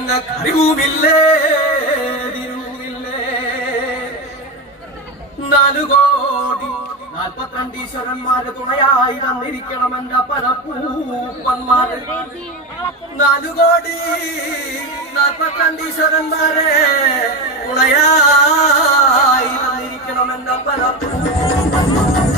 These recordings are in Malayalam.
ഞങ്ങൾക്കറിവുമില്ലേ നാലുകോടി നാൽപ്പത്തിരണ്ട് ഈശ്വരന്മാര് തുണയായി തന്നിരിക്കണമെന്ന പരപ്പൂപ്പന്മാര് നാലുകോടി നാൽപ്പത്തിരണ്ട് ഈശ്വരന്മാരെ തുണയായി തന്നിരിക്കണമെന്ന പരപ്പൂപ്പന്മാർ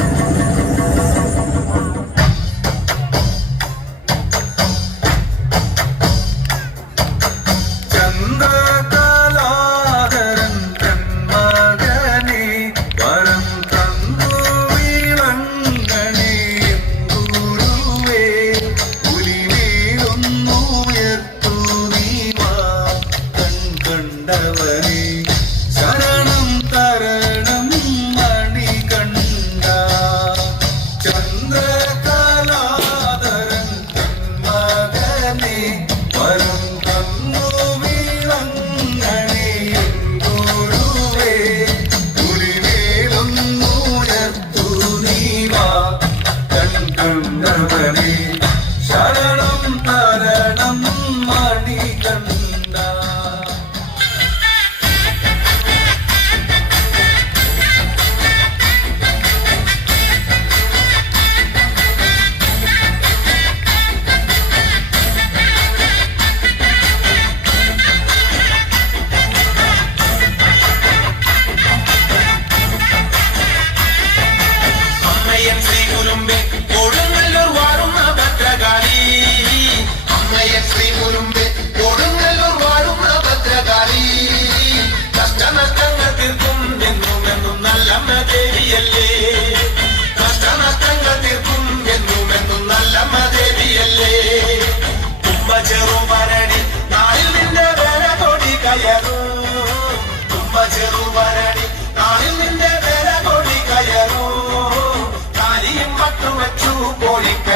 வரும்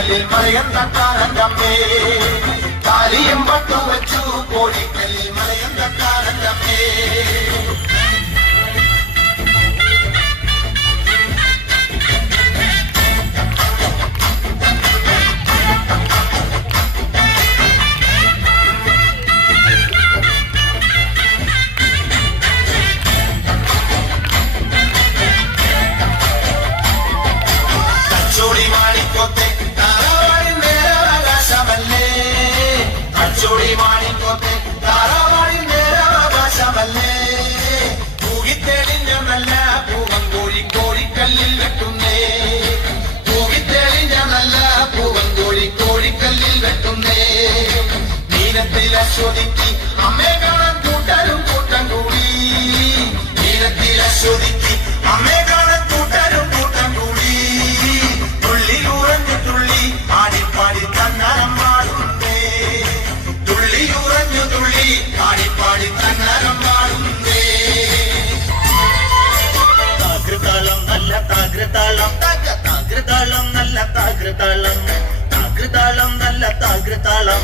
കാട്ടിൽ മലയന്തക്കാരൻ തമ്മേ. കാലിയം പട്ടുവച്ചു കോഴിക്കലിൽ ജീവിതത്തിൽ അശ്വതിക്ക് അമ്മയെ കാണാൻ കൂട്ടരും കൂട്ടം തുള്ളി ഉറഞ്ഞു തുള്ളി ആടിപ്പാടി തന്നരം പാടുന്നേ. തുള്ളി ഉറഞ്ഞു തുള്ളി ആടിപ്പാടി തന്നരം പാടുന്നേ. താകൃതാളം നല്ല താകൃതാളം. താകൃതാളം നല്ല താകൃതാളം. താകൃതാളം നല്ല താകൃതാളം.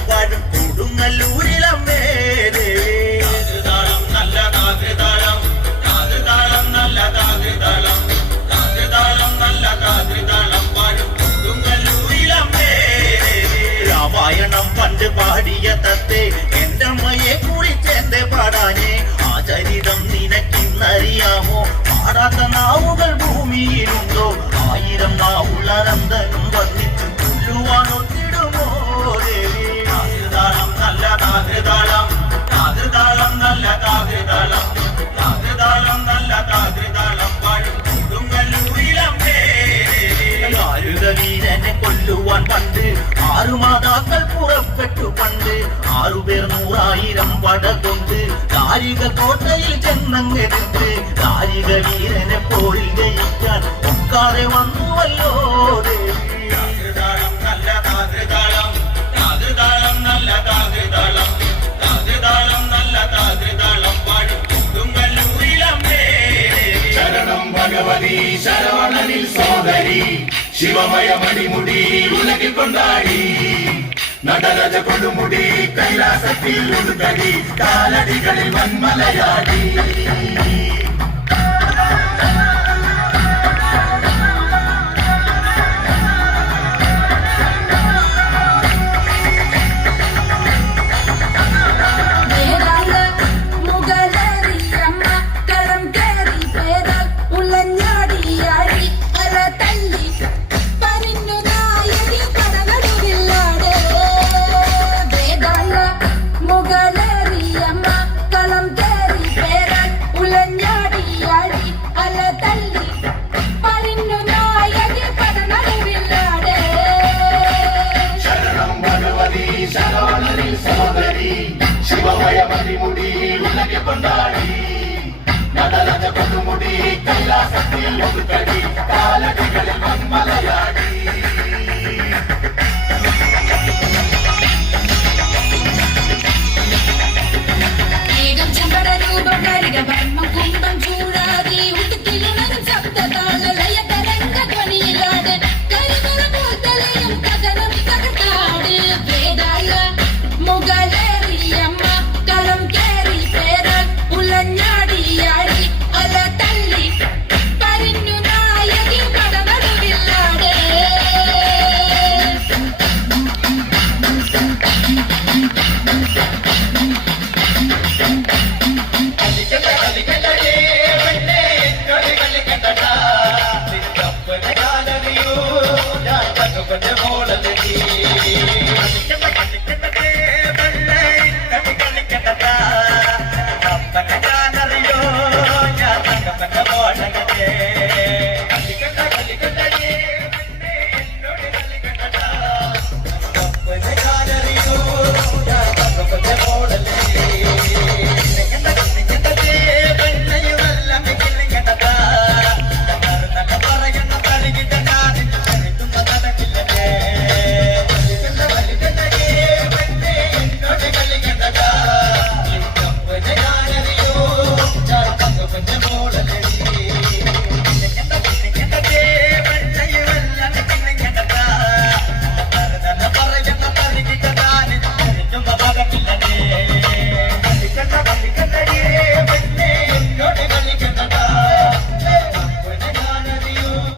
பாட்டு பாடி പടകൊണ്ട് കായിക കോട്ടയിൽ ചെന്നങ്ങെടുത്ത് കായിക വീരനെ പോയി ജയിക്കാൻ ഒക്കാതെ വന്നുവല്ലോ ശരവണനിൽ സോദരി. ശിവമയ മണിമുടി ഉലകിൽ കൊണ്ടാടി. நடராஜ கொடுமுடி கைலாசத்தில் உடுதடி காலடிகளில் வன்மலையாடி.